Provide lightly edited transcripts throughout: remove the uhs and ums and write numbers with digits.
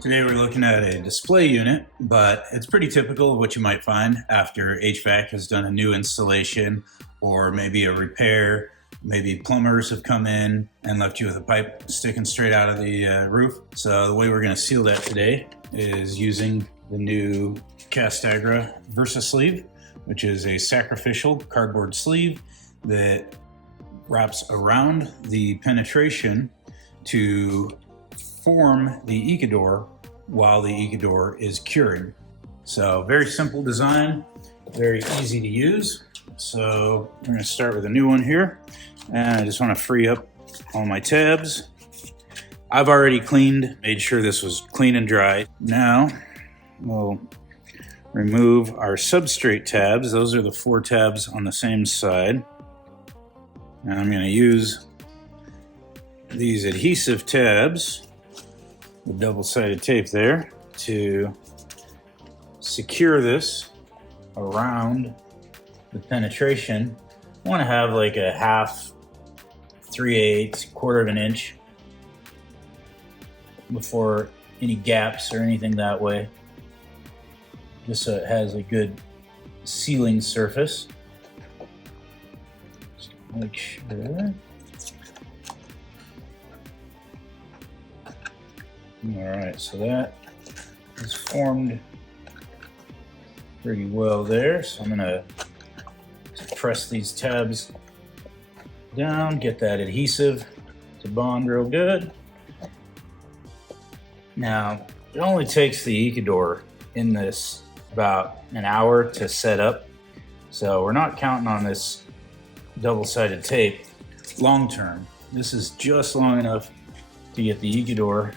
Today we're looking at a display unit, but it's pretty typical of what you might find after HVAC has done a new installation or maybe a repair. Maybe plumbers have come in and left you with a pipe sticking straight out of the roof. So the way we're going to seal that today is using the new Castagra VersaSleeve, which is a sacrificial cardboard sleeve that wraps around the penetration to form the Ecador while the Ecador is curing. So very simple design, very easy to use. So I'm going to start with a new one here, and I just want to free up all my tabs. I've already cleaned, made sure this was clean and dry. Now we'll remove our substrate tabs. Those are the 4 tabs on the same side. And I'm going to use these adhesive tabs, the double-sided tape there, to secure this around the penetration. I want to have like a 1/2, 3/8, 1/4 of an inch before any gaps or anything that way, just so it has a good sealing surface. Just make sure. All right, so that is formed pretty well there. So I'm gonna press these tabs down, get that adhesive to bond real good. Now, it only takes the Ecador in this about an hour to set up. So we're not counting on this double-sided tape long term. This is just long enough to get the Ecador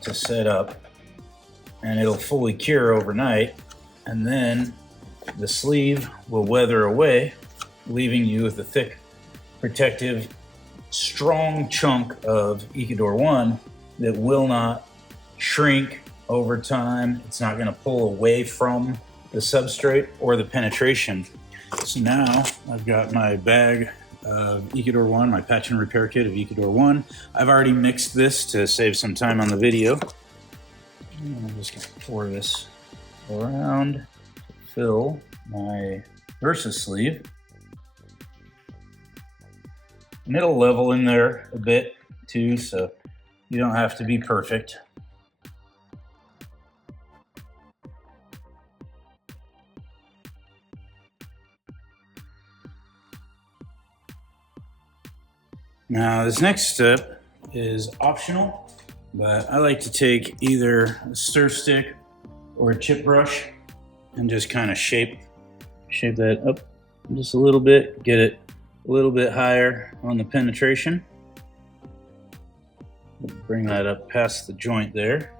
to set up, and it'll fully cure overnight, and then the sleeve will weather away, leaving you with a thick, protective, strong chunk of Ecador 1 that will not shrink over time. It's not going to pull away from the substrate or the penetration. So now I've got my bag of Ecador 1, my patch and repair kit of Ecador 1. I've already mixed this to save some time on the video. I'm just going to pour this around to fill my VersaSleeve. And it'll level in there a bit too, so you don't have to be perfect. Now this next step is optional, but I like to take either a stir stick or a chip brush and just kind of shape that up just a little bit, get it a little bit higher on the penetration. Bring that up past the joint there.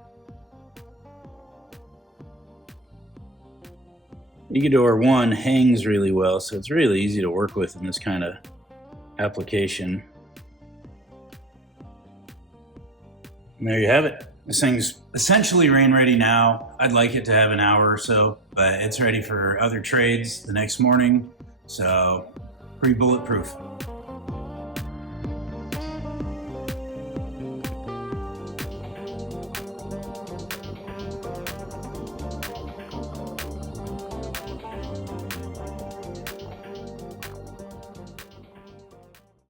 Ecador 1 hangs really well, so it's really easy to work with in this kind of application. And there you have it. This thing's essentially rain ready now. I'd like it to have an hour or so, but it's ready for other trades the next morning, so pretty bulletproof.